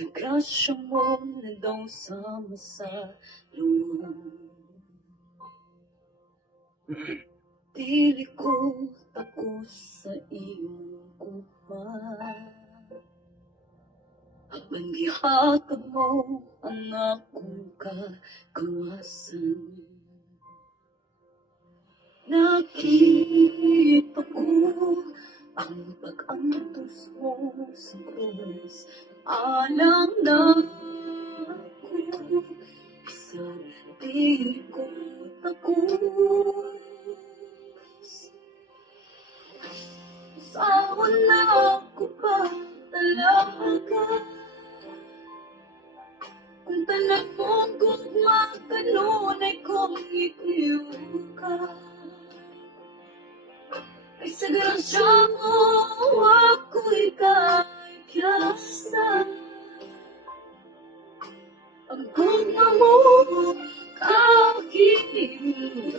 Sa grasya mo na daw sama sa loob. Dili ko takos sa iyong kupa. Habang gihatag mo ang akong kagawasan. Nakita ko ang pag-antos mo sa krus. Alam na ako, isang di ko takos. Saan na ako pa talaga? Kung tanan mong gugma kanunay kong ikuyuka. Ay sa grasya mo ako'y kayasa. Ang gugma mo kakilingan.